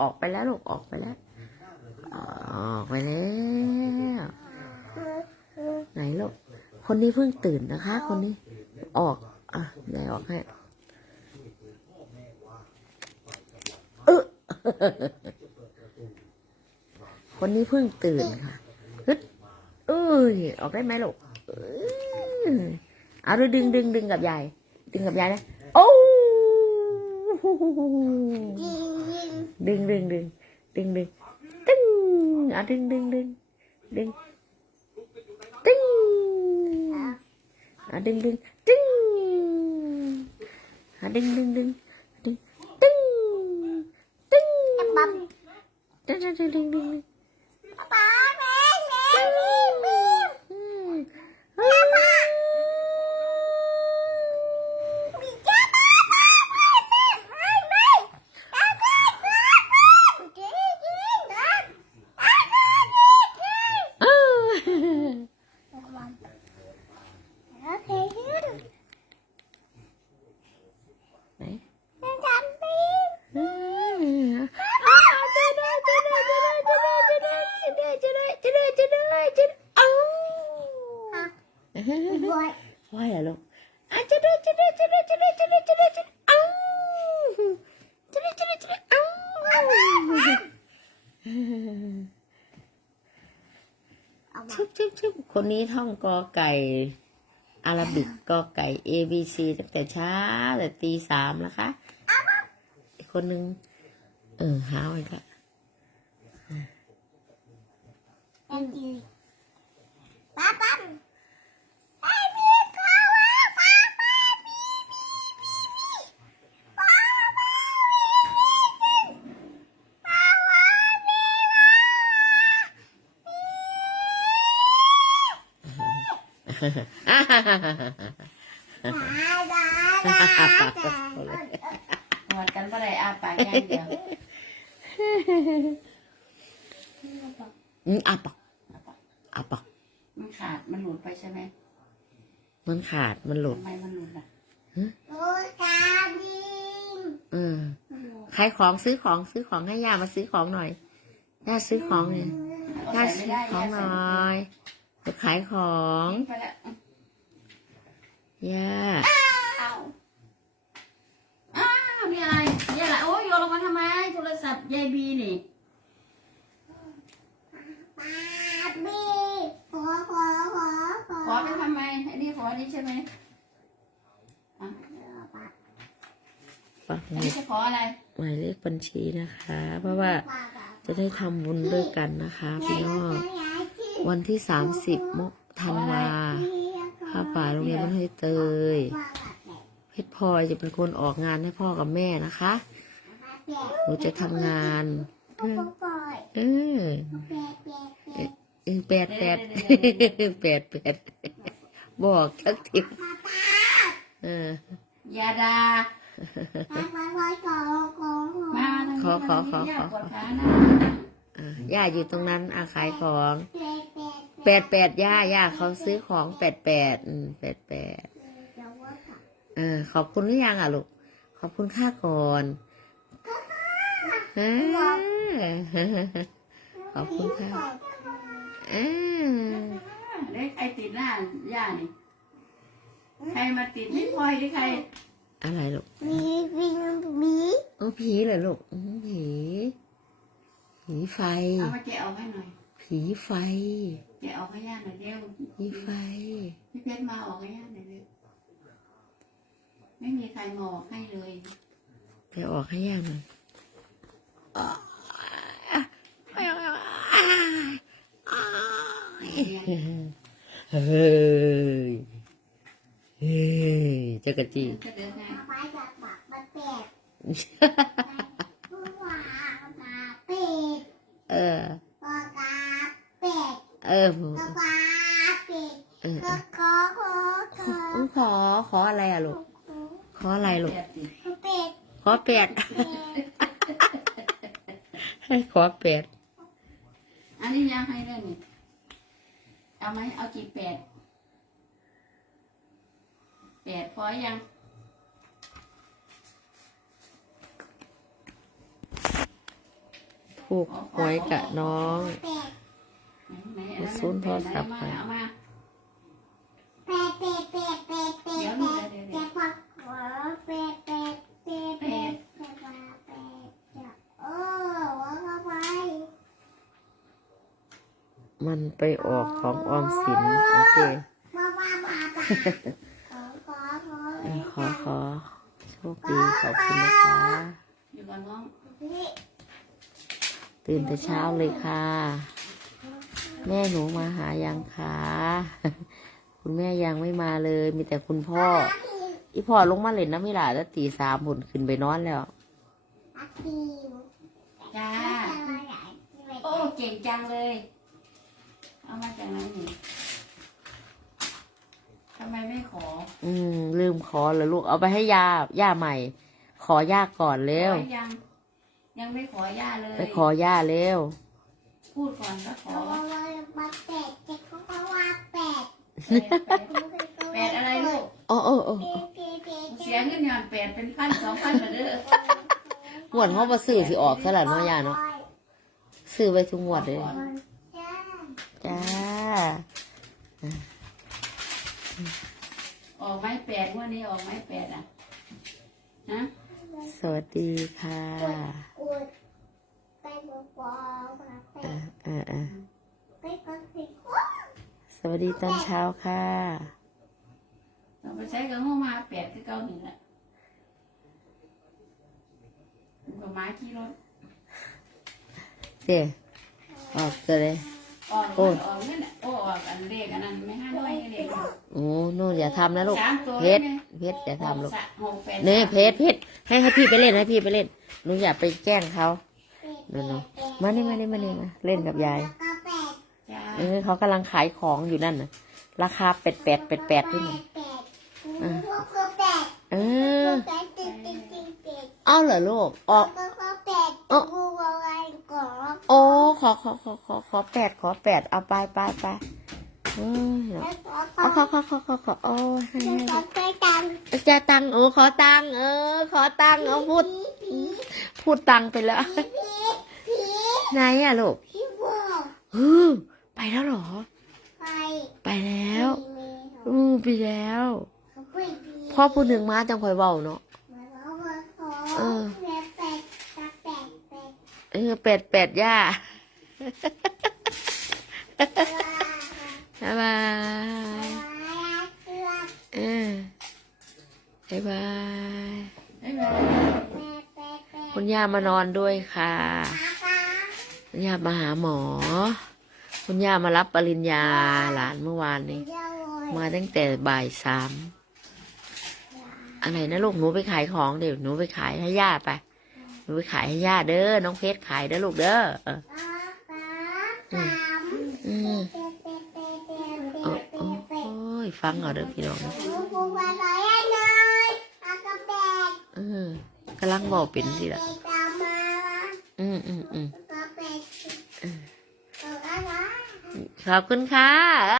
ออกไปแล้วลูกออกไปแล้ว ออกไปแล้วไหนลูกคนนี้เพิ่งตื่นนะคะ คนนี้ออก อะยายออกให้เออคนนี้เพิ่งตื่นค่ะฮึดเอ้ยออกได้ไหมลูกเอาดูดึงดึงดึงกับยายดึงกับยายนะ đinh đinh đinh. Đinh đinh. Tinh. À đinh đinh đinh. Đinh. Tinh. À đinh đinh. Tinh. À đinh đinh đinh. Đinh. Tinh. Tinh. Tinh tinh tinh tinh คนนี้ท่องกอไก่อาราบิกกอไก่ A B C ตั้งแต่เช้าแต่ตีสามนะคะอีกคนนึงเออหาไว้ละ หมดกันเมื่อไรอาปากแค่เดียวอืมอะปอกอะปอกมันขาดมันหลุดไปใช่ไหมมันขาดมันหลุดทำไมมันหลุดล่ะอืมขายของซื้อของซื้อของให้ย่ามาซื้อของหน่อยย่าซื้อของเนี่ยเอาย่าใส่ไม่ซื้อได้ของหน่อย จะขายของทิ้งไปแล้วย่าเอาอ้าวนี่อะไรนี่อะไรโอ้ยโยนลงมาทำไม โทรศัพท์ยายบีนี่ขอไปทำไมอันนี้ขออันนี้ใช่ไหมอะปักอันนี้จะขออะไรหมายเลขบัญชีนะคะ เพราะว่าจะได้ทำบุญด้วยกันนะคะพี่น้อง วันที่สามสิบมกธันวาผ้าป่าโรงเรียนบ้านห้วยเตย เพชรพลอยจะเป็นคนออกงานให้พ่อกับแม่นะคะ หนูจะทำงานเออเออแปดแปดแปดแปดบอกทักทิมเออยาดาขอขอขอทางนี้ขอ ย่าปวดขานะอะย่าอยู่ตรงนั้นอาขายของแปดแปดย่าย่าเขาซื้อของแปดแปดอืมแปดแปดเออขอบคุณหรือยังอะลูกขอบคุณค่าก่อนเออขอบคุณค่ะเออเด็กใครติดหน้าย่านี่ใครมาติดไม่พลอยหรือใคร อะไรลูกเออผีเหรอลูกอืมผี ผีไฟ เอามาแกะออกให้หน่อยผีไฟแกะออกให้ย่าหน่อยเร็วผีไฟ พี่เพชรมาออกให้ย่าหน่อยเร็วไม่มีใครมาออกให้เลยไปออกให้ย่าหน่อยเฮ้ย เฮ้ยจักรจีจะเดินไง เออ เออ เออ ขอ ขออะไรอะลูก ขออะไรลูก แปดติด ขอ แปดให้ขอแปดอันนี้ยังให้ด้วยนี่เอาไหมเอากี่แปดแปดพอยังถูกหวยกับน้องเป็ดไหนๆอันนั้นศูนย์โทรศัพท์เอาไปมาเอามาเป็ดเป็ดเป็ดเป็ดเป็ด เดี๋ยว เป็ด เดี๋ยวเดี๋ยว เป็ดผักหัวเป็ดเป็ดเป็ดเป็ดเป็ดมาเป็ดจะโอ้ว่าเข้าไป มันไปออกของออมสินโอเคมาบ้ามาบ้าขอขอขอเออขอขอโชคดีขอบคุณนะคะอยู่ก่อนน้องนี่ตื่นแต่เช้าเลยค่ะ แม่หนูมาหายังคะคุณแม่ยังไม่มาเลย มีแต่คุณพ่อ อีพ่อลงมาเล่นน้ำมิลาแล้วตีสามผลขึ้นไปนอนแล้วอาคิวจ้าโอ้โอ้เก่งจังเลย เอามาจากไหนนี่ทำไมไม่ขออืม ลืมขอเหรอลูกเอาไปให้ยาย่าใหม่ ขอย่าก่อนเร็ว ขอยัง ยังไม่ขอย่าเลย ไปขอย่าเร็ว พูดก่อนก็ขอเอามาเป็ดจะเขาก็ว่าเป็ดแปดแปดอะไรลูก โอ้โอ้โอ้เป็ดเป็ดเป็ดเสียเงินย้อนแปดเป็นพันสองพันเหมือนเดิมหวดเขามาซื้อสิออกซะละเนาะยาเนาะซื้อไปทุกงวดเลยจ้าจ้า ออกไหมแปดงวันนี้ออกไหมแปดอะฮะสวัสดีค่ะอุดไปบัวบัวมาเป็อ่าดอ่าอ่าไปก็สิสวัสดีตอนเช้าค่ะเราไปใช้กับห้องมาแปดคือเก้าหนึ่งแหละกับม้าขี่รถเจ๊ออกจะเลย ออกโอ้ออกนั่นแหละโอ้ออกอันเลขอันนั้นไม่ห้าน้อยเลขโอ้นู่นอย่าทำนะลูก สามตัวเพชรไงเพชรอย่าทำลูกหสะหกแปดนี่สามเพชรเพชรให้ให้พี่ไปเล่นให้พี่ไปเล่นหนูอย่าไปแกล้งเขาเนาะเนาะมานี่มานี่มานี่มาเล่นกับยายแล้วก็เป็ดจ้าเออเขากำลังขายของอยู่นั่นน่ะ ราคาเป็ดแปดเป็ดแปดด้วยเป็นะดเป็ดลูกก็เป็ดเอลูอกเป็ดติ๊กติ๊กติ๊กเป็ดเอาเหรอลูกออกแล้วก็เป็ดเอ้ากูอะไรก่อน โอ้ ขอขอขอขอขอแปดขอแปดเอาไปไปไปเออเนาะแล้วก็เอาขอขอขอขอขอโอ้ให้ให้แล้วก็ไปตังให้จะตังค์เออ ขอตังค์เออขอตังค์เอาพูดผีพูดตังค์ไปแล้วผีผีไหนอะลูกผีบัวฮึไปแล้วเหรอ ไป ไปแล้วมีอือไปแล้วเขาไปผีพ่อพูดหนึ่งมาจังคอยเบาเนาะมาแล้วมาขอเออ แม่เป็ดตาเป็ด เป็ดเออเป็ดเป็ดย่าว้าบ๊ายบายว้าเกลือเออบ๊ายบายไม่เป็นไรแม่เป็ดเป็ดคุณย่ามานอนด้วยค่ะตาตาคุณย่ามาหาหมอ คุณย่ามารับปริญญาหลานเมื่อวานนี้เจ้าโอยมาตั้งแต่บ่ายสามอะไรนะลูกหนูไปขายของเดี๋ยวหนูไปขายให้ย่าไปหนู ไปขายให้ย่าเด้อ น้องเพชรขายเด้อลูกเด้อเออตาตามอืมโอ้โอ้ยฟังเอาเด้อพี่น้องรูปูไปไหนอะนายอากาเป็ดเออกำลังบอกเป็นสิละอืมอืมอืมออออขอบคุณค่ะ